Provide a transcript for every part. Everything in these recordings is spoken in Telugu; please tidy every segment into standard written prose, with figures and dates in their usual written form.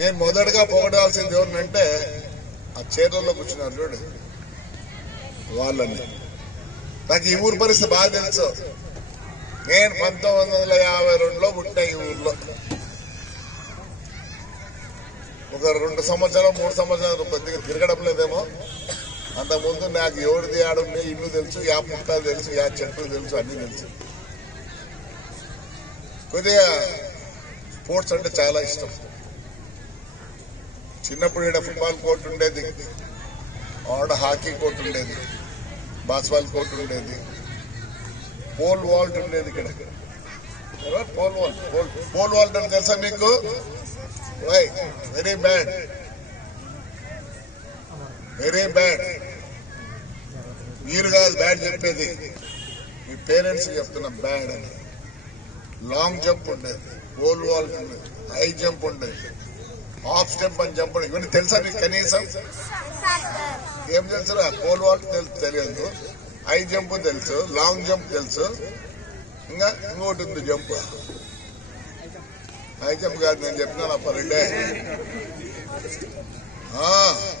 నేను మొదటగా పొగడాల్సింది ఎవరినంటే ఆ చైర్లలో కూర్చున్నారు చూడు వాళ్ళని. నాకు ఈ ఊరు పరిస్థితి బాగా తెలుసు. నేను 1952లో పుట్టిన ఈ ఊర్లో. ఒక 2 సంవత్సరాలు 3 సంవత్సరాలు కొద్దిగా తిరగడం లేదేమో. అంతకుముందు నాకు ఎవరిది ఆడుంది ఇల్లు తెలుసు, యా పుట్టాలు తెలుసు, యా చెట్లు తెలుసు, అన్ని తెలుసు. కొద్దిగా స్పోర్ట్స్ అంటే చాలా ఇష్టం. చిన్నప్పుడు ఇక్కడ ఫుట్బాల్ కోర్టు ఉండేది, ఆడ హాకీ కోర్టు ఉండేది, బాస్బాల్ కోర్టు ఉండేది, పోల్ వాల్ట్ ఉండేది. ఇక్కడ పోల్ వాల్ట్ అని తెలుసా మీకు? Why very bad, very bad. మీరు కాదు బ్యాడ్ చెప్పేది, మీ పేరెంట్స్ చెప్తున్నా బ్యాడ్ అని. లాంగ్ జంప్ ఉండేది, పోల్ వాల్ట్ ఉండేది, హై జంప్ ఉండేది, హాఫ్ స్టెప్ అని జంప్ ఉండేది. ఇవన్నీ తెలుసా మీకు? కనీసం ఏం తెలుసురా? పోల్ వాల్ట్ తెలియదు, హై జంప్ తెలుసు, లాంగ్ జంప్ తెలుసు, ఇంకా ఇంకోటి ఉంది జంప్. హై జంప్ కాదు, నేను చెప్తున్నాను అప్ప రెండే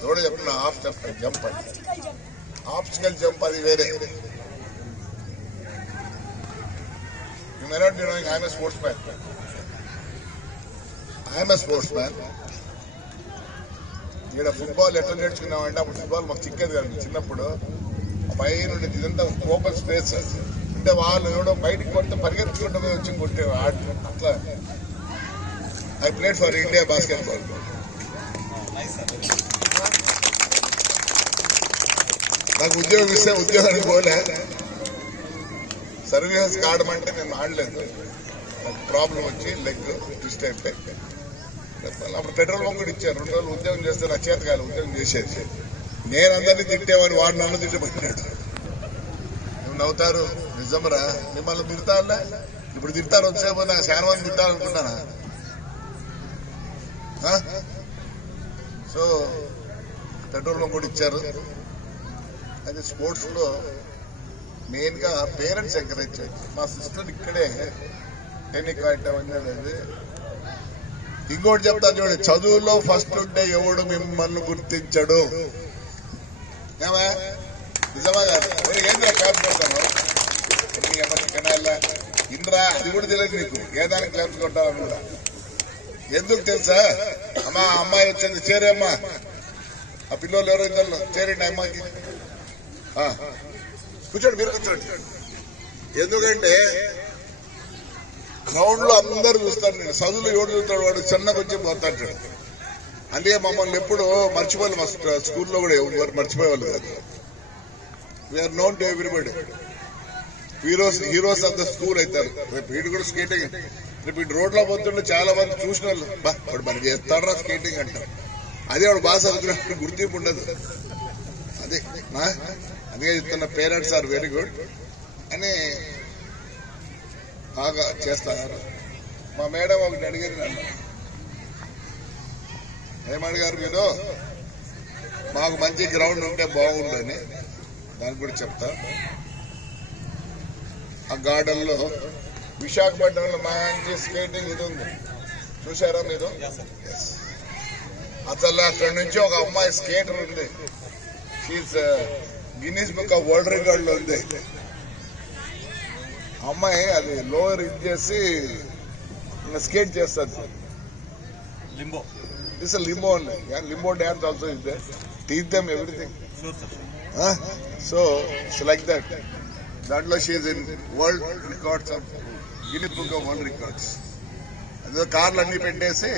కూడా చెప్తున్నా. హాఫ్ స్టెప్ జంప్ అని, ఆబ్స్టికల్ జంప్ అది వేరే. You may not be knowing I am a sportsman. I am a sportsman. ఇక్కడ ఫుట్బాల్ ఎట్లా నేర్చుకున్నామంటే, అప్పుడు ఫుట్బాల్ మాకు చిక్కేది కాదు. చిన్నప్పుడు పై నుండి ఇదంతా ఓపెన్ స్పేస్ అంటే వాళ్ళు ఎవడో బయటకు కొడితే పరిగెత్తుకుంటే వచ్చి కొట్టే అట్లా. I played for India basketball. నాకు ఉద్యోగం ఇస్తే ఉద్యోగానికి పోలే, సర్వీసెస్ ఆడమంటే నేను ఆడలేదు. నాకు ప్రాబ్లం వచ్చి లెగ్ ట్విస్ట్ అయిపోయి అప్పుడు పెట్రోల్ బంక్ కూడా ఇచ్చారు. 2 రోజులు ఉద్యోగం చేస్తే నా చేత కాదు ఉద్యోగం చేసేది. నేను అందరినీ తిట్టేవాడిని, వాడు నన్ను తిట్టబడినాడు. నువ్వు నవ్వుతారు, నిజమరా? మిమ్మల్ని తిడతారులే, ఇప్పుడు తిడతారు. వచ్చేపో నాకు చాలా మంది తిట్టాలనుకుంటానా? సో పెట్రోల్ బంక్ కూడా ఇచ్చారు. అయితే స్పోర్ట్స్ లో మెయిన్ గా పేరెంట్స్ ఎంకరేజ్ చేయాలి. మా సిస్టర్ ఇక్కడే టెన్నికాయట అనేది. ఇంకోటి చెప్తా చూడండి, చదువులో ఫస్ట్ ఉంటే ఎవడు మిమ్మల్ని గుర్తించడు. ఏమా నిజమా కాదు? ఏంద్రా క్లాప్స్ కొడతాను ఇంద్రా, అది కూడా తెలియదు నీకు. ఏ దానికి క్లాప్స్ కొట్టాలని కూడా ఎందుకు తెలుసా? అమ్మాయి వచ్చింది, చేరేమ్మా. ఆ పిల్లలు ఎవరో ఇద్దరు చేరండి అమ్మాయికి. కూర్చోండి, మీరు కూర్చోండి. ఎందుకంటే గ్రౌండ్ లో అందరు చూస్తారు. నేను చదువులు ఎవడు చూస్తాడు, వాడు చిన్నగా వచ్చి పోతాడు. అందుకే మమ్మల్ని ఎప్పుడు మర్చిపోవాలి. మా స్కూల్లో కూడా ఎవరు మర్చిపోయేవాళ్ళు కాదు. We are known to everybody. Heroes of the school అవుతారు. రేపు వీడు కూడా స్కేటింగ్, రేపు ఇటు రోడ్లో పోతుంటే చాలా మంది చూసిన వాళ్ళు వాడు మనకి చేస్తాడరా స్కేటింగ్ అంటారు. అదే వాడు బాగా చదువుకున్నప్పుడు గుర్తింపు ఉండదు. అదే అందుకే చెప్తున్న పేరెంట్స్ ఆర్ వెరీ గుడ్ అని బాగా చేస్తున్నారు. మా మేడం ఒకటి అడిగింది నన్ను, ఏమడిగారు మీరు? మాకు మంచి గ్రౌండ్ ఉంటే బాగుందని. దానికి కూడా చెప్తా. ఆ గార్డెన్ లో విశాఖపట్నంలో మంచి స్కేటింగ్ ఇది ఉంది, చూసారా మీరు? అసలు అక్కడి నుంచి ఒక అమ్మాయి స్కేటర్ ఉంది, she's Guinness book of world record లో ఉంది. అమ్మాయి అది లోయర్ ఇది చేసి స్కేట్ చేస్తుంది. Limbo, this limbo only. Limbo dance also is there. Teach them everything. So it's like that. దాంట్లో she's in world records of Guinness book of world records. అదే కార్లు అన్ని పెట్టేసి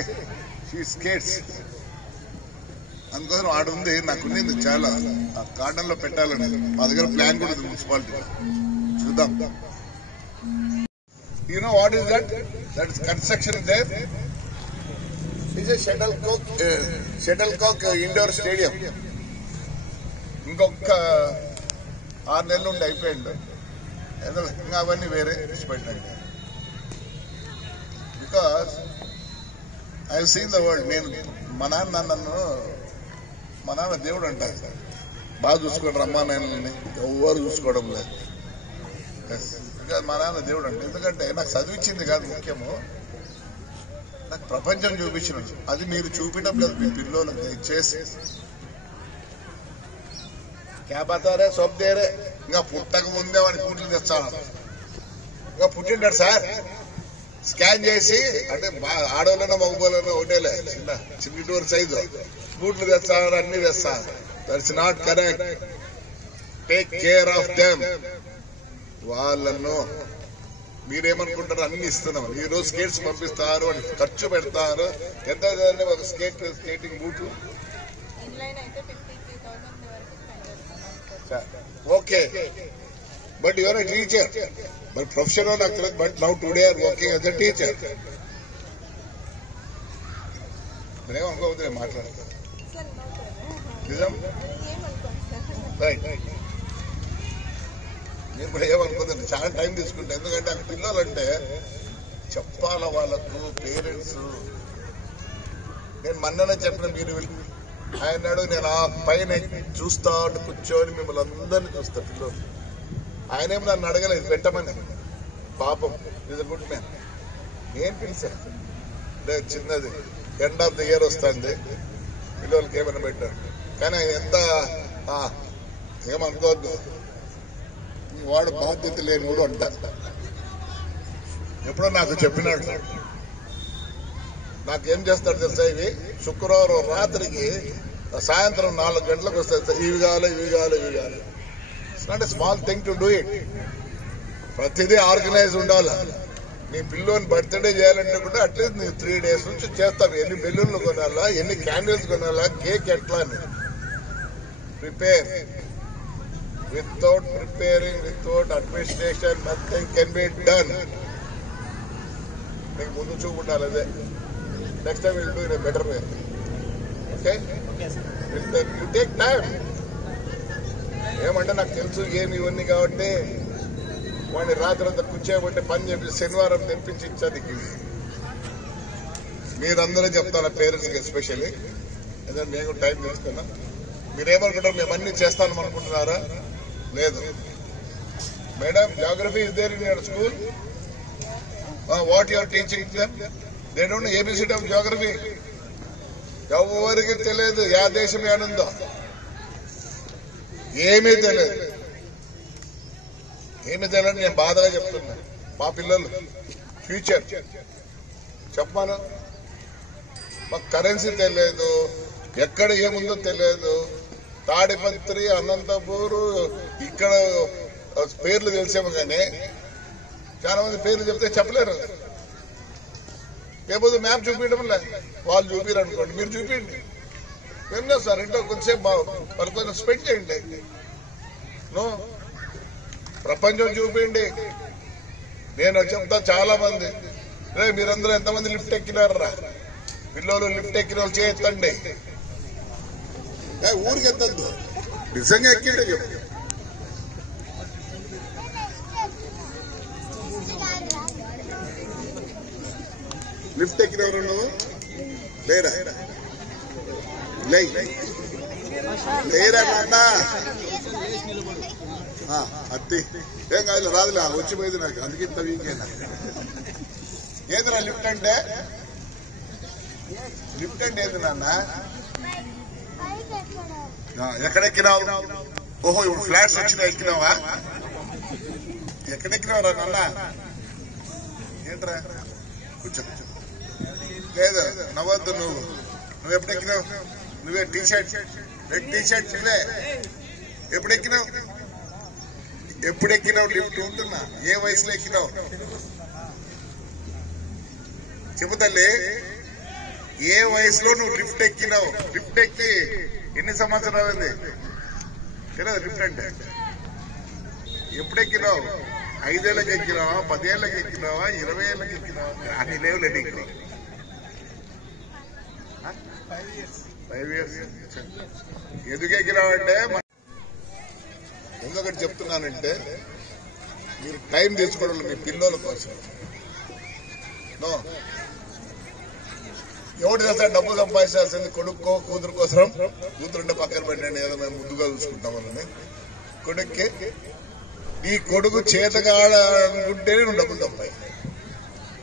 షీ స్కేట్స్. అందుకోసం ఆడుంది, నాకు ఉన్నింది చాలా. ఆ గార్డెన్ లో పెట్టాలని మా దగ్గర ప్లాన్ కూడా ఉంది మున్సిపాలిటీ. చూద్దాం. You know what is that? That is construction there. It's a shuttlecock indoor stadium. ఇంకొక 6 నెలలు ఉండి అయిపోయింది. ఇంకా అవన్నీ వేరే ఇచ్చిపెట్టినాయి. Because I have seen the world. నేను మా నాన్న దేవుడు అంటారు. బాగా చూసుకోండి అమ్మా నాన్నని, ఎవరు చూసుకోవడం లేదు. మా నాన్న దేవుడు అంటే, ఎందుకంటే నాకు చదివించింది కాదు ముఖ్యము, నాకు ప్రపంచం చూపించినట్టు అది మీరు చూపించడం లేదు మీ పిల్లలకు దయచేసి క్యాబతారే సొబ్దేరే ఇంకా పుట్టక ముందే వాడిని బూట్లు తెచ్చాను ఇంకా పుట్టింటాడు సార్ స్కాన్ చేసి అంటే ఆడవాళ్ళైనా మగవాళ్ళైనా ఒకటేలే చిన్నటూరు సైజు బూట్లు తెచ్చారు అన్ని తెస్తారు that's not correct take care of them వాళ్ళను మీరేమనుకుంటారు అన్ని ఇస్తున్నాం ఈ రోజు స్కేట్స్ పంపిస్తారు అని ఖర్చు పెడతారు ఎంత ఒక స్కేటింగ్ బూట్లు okay but your a teacher but professional నాకు తెలియదు but now today are working as a teacher నేనేమనుకోవద్దు నేను మాట్లాడతాను నిజం రైట్ మీరు కూడా ఏమనుకోదండి చాలా టైం తీసుకుంటా ఎందుకంటే అక్కడ పిల్లలంటే చెప్పాల వాళ్ళకు పేరెంట్స్ నేను మొన్ననే చెప్పిన మీరు ఆయన్నాడు నేను ఆ పైన చూస్తా కూర్చొని మిమ్మల్ని అందరినీ చూస్తా పిల్లలు ఆయనేమో నన్ను అడగలేదు పెట్టమని పాపం ఈజ్ అ గుడ్ మ్యాన్ నేను పిలిచాను చిన్నది ఎండ్ ఆఫ్ ది ఇయర్ వస్తుంది పిల్లలకి ఏమైనా పెట్టాను కానీ ఆయన ఎంత ఏమనుకోవద్దు వాడు బాధ్యత లేని కూడా అంటారు ఎప్పుడో నాకు చెప్పినాడు నాకేం చేస్తాడు తెలుసా ఇవి శుక్రవారం రాత్రికి సాయంత్రం 4 గంటలకు వస్తాయి ఇవి కావాలి ఇవి కావాలి ఇవి కావాలి it's not a small thing to do it ప్రతిదీ ఆర్గనైజ్ ఉండాలి నీ పిల్లోని బర్త్డే చేయాలంటే కూడా అట్లీస్ట్ నీ 3 days నుంచి చేస్తావు ఎన్ని బెలూన్లు కొనాలా ఎన్ని క్యాండిల్స్ కొనాలా కేక్ ఎట్లా అని prepare without preparing, without administration, nothing can be done. Make mundu choop undali ade. Next time we'll do it in a better way. Okay? You take time. ఏమంటే నాకు తెలుసు ఏమి ఇవన్నీ కాబట్టి వాడిని రాత్రంతా కూర్చోబట్టి పని చెప్పి శనివారం తెప్పించి ఇచ్చేది మీరందరూ చెప్తాను పేరెంట్స్కి ఎస్పెషల్లీ ఎందుకంటే నేను టైం తీసుకున్నా మీరేమనుకుంటారు మేము అన్ని చేస్తాను అనుకుంటున్నారా లేదు madam geography is there in your school what you are teaching them they don't know A B C D of geography ఎవరికి తెలియదు యా దేశం ఏనుందో ఏమీ తెలియదు నేను బాధగా చెప్తున్నా మా పిల్లలు ఫ్యూచర్ చెప్పాను మాకు కరెన్సీ తెలియదు ఎక్కడ ఏముందో తెలియదు తాడిపత్రి అనంతపూరు ఇక్కడ పేర్లు తెలిసేమో కానీ చాలా మంది పేర్లు చెప్తే చెప్పలేరు లేకపోతే మ్యాప్ చూపించడం లేదు వాళ్ళు చూపిరు అనుకోండి మీరు చూపించండి ఏం లేదు సార్ ఇంట్లో కొంచెంసేపు వాళ్ళతో స్పెండ్ చేయండి నో ప్రపంచం చూపించండి నేను చెప్తా చాలా మంది రే మీరందరూ ఎంతమంది లిఫ్ట్ ఎక్కినారా పిల్లలు లిఫ్ట్ ఎక్కిన వాళ్ళు చేయొద్దండి ఊరికి ఎత్తద్దు నిజంగా ఎక్కిండే చెప్పు లిఫ్ట్ ఎక్కినవరు నువ్వు లేరా లేరా నాన్న అత్తి ఏం కాదు రాదులే వచ్చిపోయింది నాకు అందుకే ఇంత వీకేనా ఏదిరా లిఫ్ట్ అంటే ఏది నాన్న ఎక్కడెక్కినావు ఓహో ఇప్పుడు ఫ్లాట్స్ వచ్చినా ఎక్కినావా ఎక్కడెక్కినావురా నాన్న ఏంట్రా కూర్చో లేదు నవ్వద్దు నువ్వు ఎప్పుడెక్కినావు నువ్వే టీషర్ట్ రెడ్ టీషర్ట్ నువ్వే ఎప్పుడెక్కినావు లిఫ్ట్ ఉంటున్నా ఏ వయసులో ఎక్కినావు చెప్పు తల్లి ఏ వయసులో నువ్వు లిఫ్ట్ ఎక్కినావు లిఫ్ట్ ఎక్కి ఎన్ని సంవత్సరాలు ఉంది తెలియదు లిఫ్ట్ అంటే ఎప్పుడెక్కినావు 5 ఏళ్ళకి ఎక్కినావా 10 ఏళ్ళకి ఎక్కినావా 20 ఏళ్ళకి ఎక్కినావా అన్ని లేవులే నీకు 5 years ఎందుకు ఎక్కినావంటే ఎందుకని చెప్తున్నానంటే మీరు టైం తీసుకోవడం మీ పిల్లల కోసం ఎవడు చేస్తా డబ్బు సంపాదించాల్సింది కొడుక్కో కూతురు కోసం కూతురుంటే పక్కన పెట్టండి ఏదో మేము ముందుగా చూసుకుంటామని కొడుక్కి ఈ కొడుకు చేతగా అనుకుంటేనే నువ్వు డబ్బులు సంపాది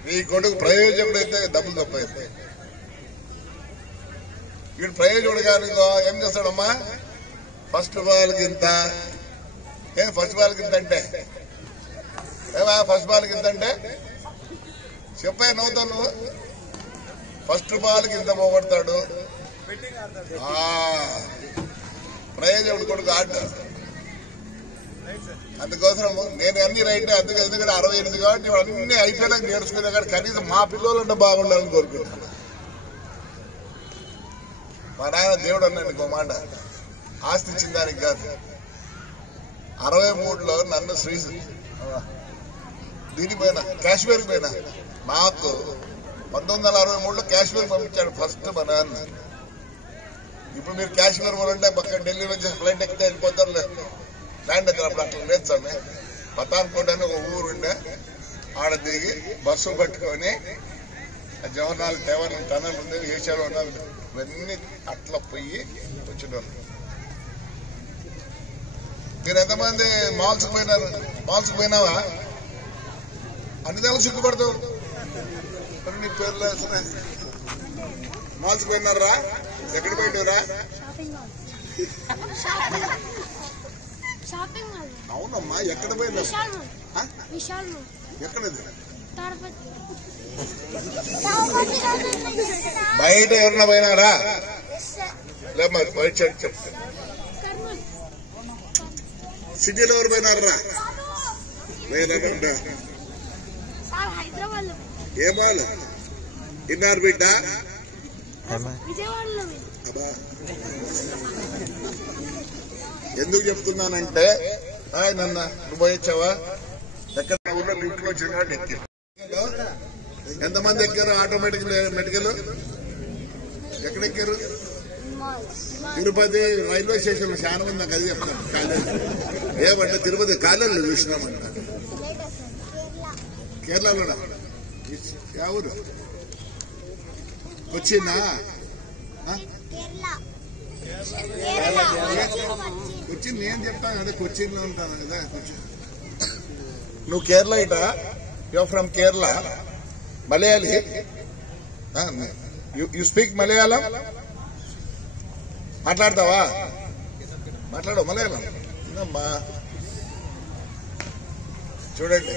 నీ కొడుకు ప్రయోజకుడు అయితే డబ్బులు తప్పైతే వీడు ప్రయోజకుడు కానీ ఏం చేస్తాడమ్మా ఫస్ట్ బాల్కి ఇంత ఫస్ట్ బాల్కి ఇంత అంటే ఏమా ఫస్ట్ బాల్కి ఇంత అంటే చెప్పే నవ్వుతావు నువ్వు ఫస్ట్ బాల్కి ఇంత పోగొడతాడు ప్రయోజకుడు కొడుకు ఆడతాడు అందుకోసం నేను అన్ని రైట్ ఎందుకంటే 68 కాబట్టి అన్ని అయిపోయినాక నేర్చుకున్నా కానీ కనీసం మా పిల్లలు బాగుండాలని కోరుకుంటున్నాను మా నాయన దేవుడు అన్నాడు ఇంకో మాట ఆస్తి ఇచ్చిన దానికి కాదు 63లో నన్ను దీనికి పోయినా కాశ్మీర్కి పోయినా నాకు 1963లో కాశ్మీర్ పంపించాడు ఫస్ట్ మా నాన్న ఇప్పుడు మీరు కాశ్మీర్ పోలంటే పక్కన ఢిల్లీ నుంచి ఫ్లైట్ ఎక్కితే వెళ్ళిపోతారు ల్యాండ్ దగ్గర అప్పుడు అట్లా లేదు స్వామి పతాన్కోట్ అని ఒక ఊరుండే ఆడ దిగి బస్సు పట్టుకొని జవహర్లాల్ నెహ్రూ టనల్ ఉంది ఏషియాలో ఉన్నది ఇవన్నీ అట్లా పోయి వచ్చినారు మీరు ఎంతమంది మాల్స్కి పోయినారు మాల్స్కి పోయినావా అన్ని దగ్గర సిగ్గుపడతావు నీ పేర్లు వేస్తున్నాయి మాల్స్కి పోయినారా ఎక్కడ పోయినరా అవునమ్మా ఎక్కడ పోయినా ఎక్కడది బయట ఎవరన్నా పోయినారా లేమ్మా బయట చెప్తా సిటీలో ఎవరు పోయినారా పోయినారంట ఏ మాల్ ఇన్నారు బిడ్డ ఎందుకు చెప్తున్నానంటే నన్న నువ్వు పోయొచ్చావా ఎక్కడ ఊళ్ళో లిఫ్ట్ లో వచ్చిన ఎక్కి ఎంతమంది ఎక్కారు ఆటోమేటిక్ మెడికల్ ఎక్కడ ఎక్కారు తిరుపతి రైల్వే స్టేషన్ చాలా మంది నాకు అది చెప్తాను కాలేజీ ఏమంటే తిరుపతి కాలేజీలో చూసినామంట కేరళలో ఎవరు కొచ్చినా కొచ్చిన్ నేను చెప్తాను అదే కొచ్చిన్ లో ఉంటాను కదా కొచ్చిన్ నువ్వు కేరళ ఇట you from Kerala Malayali you speak Malayalam మాట్లాడతావా మాట్లాడవు మలయాళం అమ్మా చూడండి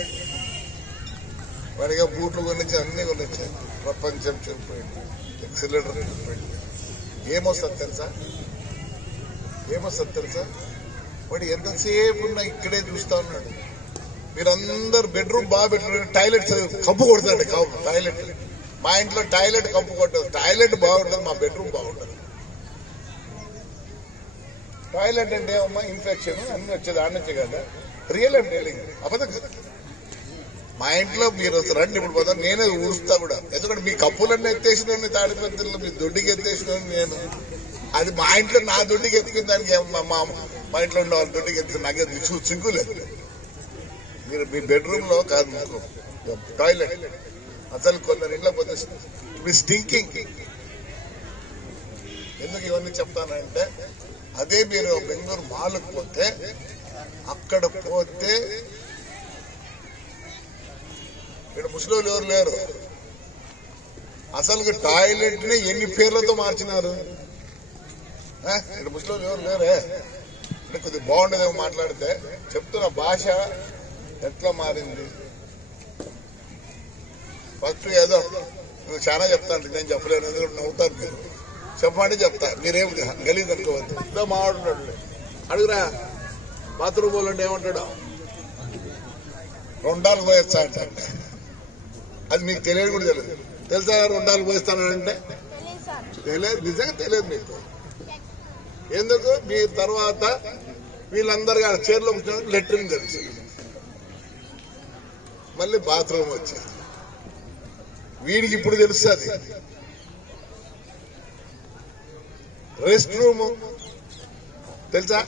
వాడిగా బూట్లు కొనిచ్చి అన్ని కొనిచ్చాయి ప్రపంచం చెప్పిపోయింది ఎక్సిలేటర్ చెప్పిపోయింది ఏమొస్తుంది తెలుసా వాడు ఎంతసేపు ఉన్నా ఇక్కడే చూస్తా ఉన్నాడు మీరందరు బెడ్రూమ్ బాగా పెట్టారు టాయిలెట్ కప్పు కొడతాడు టాయిలెట్ మా ఇంట్లో టాయిలెట్ కప్పు కొట్టదు టాయిలెట్ బాగుంటుంది మా బెడ్రూమ్ బాగుంటుంది టాయిలెట్ అంటే ఏమమ్మా ఇన్ఫెక్షన్ అన్ని వచ్చేది ఆడొచ్చే కదా రియల్ అండ్ టెలింగ్ అబద్ధం కదా మా ఇంట్లో మీరు రండి ఇప్పుడు పోతాను నేనే ఊడుస్తా కూడా ఎందుకంటే మీ కప్పులన్నీ ఎత్తేసిన తాడిపత్రులు మీ దొడ్డికి ఎత్తేసిన నేను అది మా ఇంట్లో నా దొడ్డికి ఎత్తుకుని దానికి మా ఇంట్లో ఉన్న వాళ్ళ దొడ్డికి ఎత్తుకుని నాకే సిగ్గులేదు మీరు మీ బెడ్రూమ్ లో కాదు టాయిలెట్ అసలు కొందరు ఇంట్లో పోతే స్టింకింగ్ ఎందుకు ఇవన్నీ చెప్తానంటే అదే మీరు బెంగళూరు మాల్కి పోతే అక్కడ పోతే ఇక్కడ ముస్లింలు ఎవరు లేరు అసలు టాయిలెట్ ని ఎన్ని పేర్లతో మార్చినారు ఇక్కడ ముస్లింలు ఎవరు లేరే అంటే కొద్దిగా బాగుండేదేమో మాట్లాడితే చెప్తున్న భాష ఎట్లా మారింది ఫస్ట్ ఏదో నువ్వు చాలా చెప్తాను నేను చెప్పలేను ఎందుకంటే నవ్వుతారు మీరు చెప్పండి చెప్తా మీరేం గలీజ్ అనుకోవద్దు ఇదో మాట్లాడు అడుగురా బాత్రూమ్ పోలంటే ఏమంటాడు 2 డాలు పోయేస్తా అంటే అది మీకు తెలియదు కూడా తెలియదు తెలుసా 2 డాలు పోయిస్తానంటే తెలియదు నిజంగా తెలియదు మీకు ఎందుకు మీ తర్వాత వీళ్ళందరూ చైర్లో కూర్చొని లెట్రిన్ తెలుసు మళ్ళీ బాత్రూమ్ వచ్చేది వీడికి ఇప్పుడు తెలుస్తుంది రెస్ట్ రూమ్ తెలుసా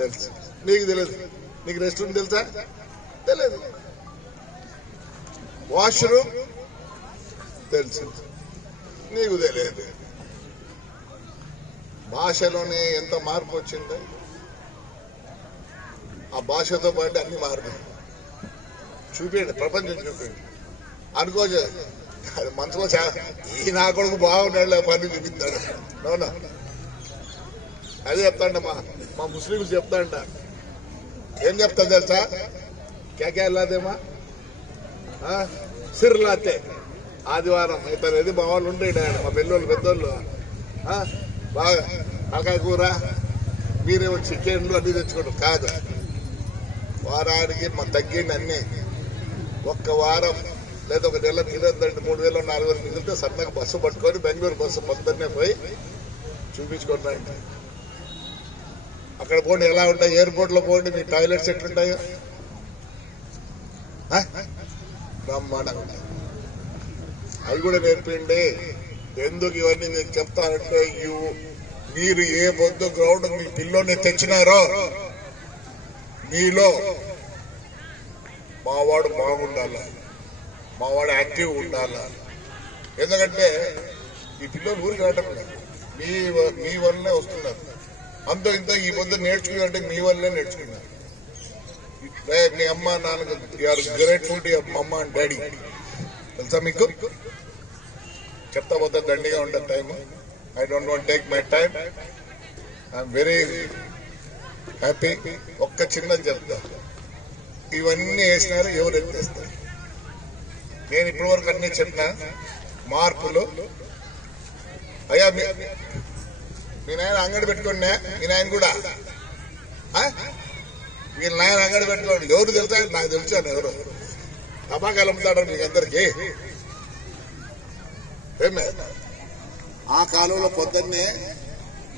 తెలుసు నీకు తెలియదు నీకు రెస్ట్ రూమ్ తెలుసా తెలియదు వాష్రూమ్ తెలుసు నీకు తెలియదు భాషలోనే ఎంత మార్పు వచ్చిందో ఆ భాషతో పాటు అన్ని మార్పు చూపించండి ప్రపంచం చూపించండి అనుకోవచ్చు. అది మనసులో ఈ నా కొడుకు బాగున్నాడు పని చూపిస్తాడు. అవునా? అదే చెప్తాండ మా ముస్లింస్ చెప్తాంట. ఏం చెప్తా తెలుసా? క్యా లాదేమా సిర్ లాతే ఆదివారం ఇతనేది మా వాళ్ళు ఉండేడు ఆయన, మా పెళ్ళోళ్ళు పెద్దోళ్ళు బాగా తలకాయ కూర మీరేమో చికెన్లు అన్ని తెచ్చుకోండి. కాదు, వారానికి మా తగ్గిండి అన్ని. ఒక్క వారం లేదా ఒక నెల మిగిలిందంటే 3,000 4,000 మిగిలితే సన్నగా బస్సు పట్టుకొని బెంగళూరు బస్సు పొద్దున్నే పోయి చూపించుకున్నాయండి. అక్కడ పోండి ఎలా ఉంటాయి, ఎయిర్పోర్ట్ లో పోండి, మీ టాయిలెట్స్ ఎట్లుంటాయో బ్రహ్మాండంగా ఉంటాయి. అవి కూడా నేర్పిండి. ఎందుకు ఇవన్నీ నేను చెప్తానంటే మీరు ఏ పొద్దు గ్రౌండ్ మీ పిల్లోని తెచ్చినారో మీలో మావాడు బాగుండాల, మావాడు యాక్టివ్ ఉండాల. ఎందుకంటే ఈ పిల్లలు ఊరికి రావటం లేదు, మీ వల్లనే వస్తున్నారు. అంత ఇంత ఈ పొద్దు నేర్చుకున్నారంటే మీ వల్లే నేర్చుకున్నారు. మీ అమ్మ నాన్న యూఆర్ గ్రేట్ఫుల్ టు యువర్ మమ్మ అండ్ డాడీ. తెలుసా మీకు? చెప్తా పోతే దండిగా ఉంటుంది time. I don't want take my time. I'm very happy. ఒక్క చిన్నది చెప్తా, ఇవన్నీ వేసినారు ఎవరు ఎత్తేస్తారు. నేను ఇప్పటి వరకు అన్ని చెప్పిన మార్పులు. అయ్యా మీ నాయన అంగడి పెట్టుకోండి, మీ నాయన కూడా వీళ్ళ నాయన అంగడి పెట్టుకోండి. ఎవరు తెలుసా? నాకు తెలుసాను ఎవరు టపాకాయలు అమ్ముతాడు మీకు అందరికీ. ఏమే ఆ కాలంలో పొద్దున్నే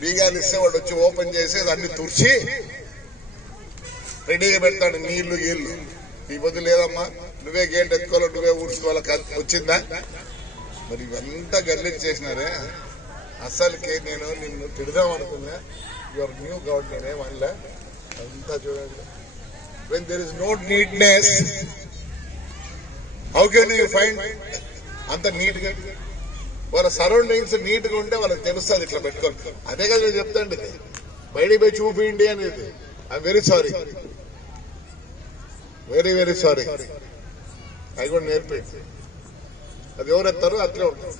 బీగాలు ఇస్తే వాడు వచ్చి ఓపెన్ చేసి అన్ని తుడిచి రెడీగా పెడతాడు, నీళ్లు గీళ్లు. ఈ పొద్దు లేదమ్మా, నువ్వే గేట్ ఎత్తుకోవాలి, నువ్వే ఊడ్చుకోవాలి. వచ్చిందా? మరి ఇవంతా గల్లెట్ చేసినారే. అసలుకి నేను నిన్ను తిడదాం అనుకున్నా. యువర్ న్యూ గవర్నమెంట్ నేనేమనలే. అంతా చూడండి. When there is no neatness how can you find అంత నీట్ గా? వాళ్ళ సరౌండింగ్స్ నీట్ గా ఉంటే వాళ్ళకి తెలుస్తుంది ఇట్లా పెట్టుకోండి. అదే కదా నేను చెప్తాండి, బయటికి పోయి చూపిండి అనేది. I'm very sorry, very very sorry. అవి కూడా నేర్పిండి. అది ఎవరెత్తారో అట్లే ఉంటుంది.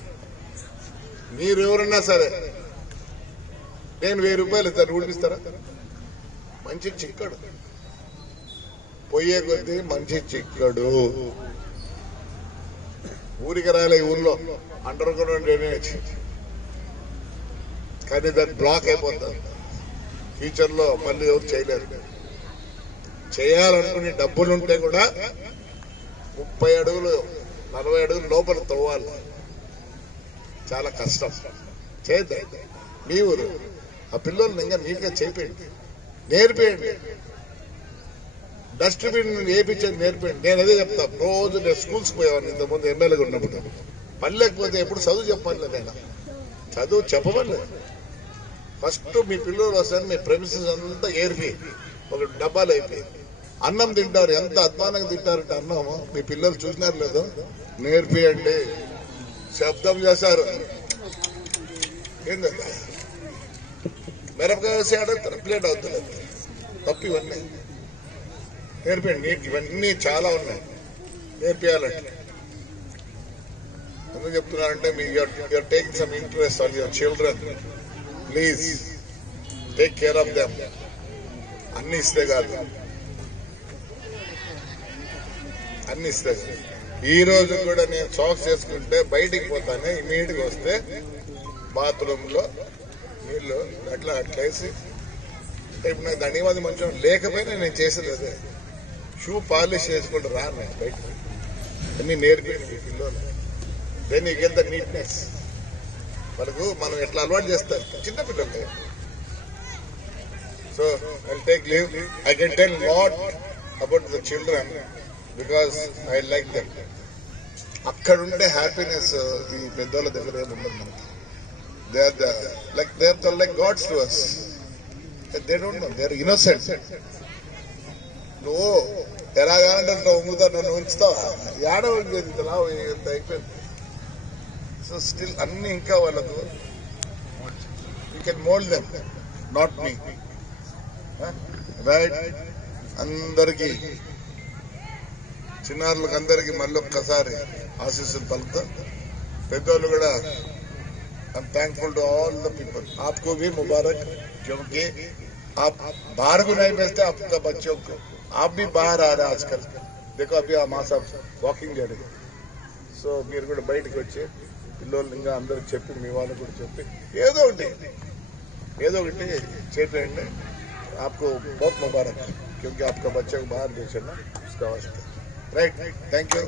మీరు ఎవరన్నా సరే నేను 1000 రూపాయలు ఇస్తాను, ఊడిపిస్తారా? మంచి చిక్కడు పొయ్యే కొద్దీ మంచి చిక్కడు. ఊరికి రాలే, ఊర్లో అండర్ గ్రౌండ్ డ్రైనేజ్, కానీ దాన్ని బ్లాక్ అయిపోతుంది. ఫ్యూచర్ లో మళ్ళీ ఎవరు చేయలేరు. చేయాలనుకునే డబ్బులుంటే కూడా 30 అడుగులు 40 అడుగులు లోపల తవ్వాలి. చాలా కష్టం. చేద్దాం. మీ ఊరు ఆ పిల్లల్ని ఇంకా నీట్ గా చేపేయండి, నేర్పేయండి. డస్ట్బిన్ వేయించండి, నేర్పేయండి. నేను అదే చెప్తా. రోజు నేను స్కూల్స్ పోయేవాడిని ఇంతకుముందు ఎమ్మెల్యేగా ఉన్నప్పుడు. పని లేకపోతే ఎప్పుడు చదువు చెప్పలేదు. నేను చదువు చెప్పమలేదు. ఫస్ట్ మీ పిల్లలు వస్తారు, మీ ప్రెమిసెస్ అంతా ఏర్పి ఒక డబ్బాలు అయిపోయి అన్నం తింటారు. ఎంత అధ్వానంగా తింటారంటే అన్నము మీ పిల్లలు చూసినారు లేదో, నేర్పియండి. శబ్దం చేశారు ఏంటంటే మిరపకాయ వేసి ఆడతారు, ప్లేట్ అవుతుంది తప్పు. ఇవన్నీ నేర్పియండి. ఇవన్నీ చాలా ఉన్నాయి, నేర్పియాలండి. ఎందుకు చెప్తున్నారంటే మీ you're taking some interest on your children. Please take care of them. అన్ని ఇస్తే కాదు, అన్ని ఇస్తే కాదు. ఈ రోజు కూడా నేను సాక్స్ చేసుకుంటే బయటికి పోతానే, ఇమీడియట్ గా వస్తే బాత్రూమ్ లో నీళ్లు అట్లా వేసి, ఇప్పుడు నాకు ధన్యవాదం మంచిగా లేకపోయినా నేను చేసేది అదే. షూ పాలిష్ చేసుకుంటూ రాను బయటకు. అన్ని నేర్పిండి మీ పిల్లలు. Then you get the neatness. వాళ్ళకు మనం ఎట్లా అలవాటు చేస్తారు చిన్న పిల్లలకి. So I take leave. I can tell lot about the children because I like them. అక్కడుండే హ్యాపీనెస్ ఈ పెద్దోళ్ళ దగ్గర ఏముండదు మనకి. They are like gods to us. They don't know, they are innocent. నువ్వు ఎలాగంటే అట్లా ఉంగుతావు, నన్ను ఉంచుతావా? ఏడ ఉండేది ఇంతలా ఇంత అయిపోయింది. సో స్టిల్ అన్ని ఇంకా వాళ్ళకు you can mould them, not me. Right? అందరికీ చిన్నారులకు అందరికీ మళ్ళీ ఒక్కసారి ఆశీస్సులు పలుకుతా. పెద్దోళ్ళు కూడా I am thankful to all the people. आपको भी मुबारक, क्योंकि आप बाहर भी नहीं भेजते आपका बच्चों को. आप भी बाहर आ रहे आजकल. देखो अभी మా సాబ్ వాకింగ్ జరిగింది. సో మీరు కూడా బయటకు వచ్చి పిల్లలు ఇంకా అందరికి చెప్పి మీ వాళ్ళకు కూడా చెప్పి ఏదో ఒకటి చేపేయండి. आपको बहुत मुबारक, क्योंकि आपका बच्चा को बाहर भेजना उसका वास्ते. राइट. Thank you.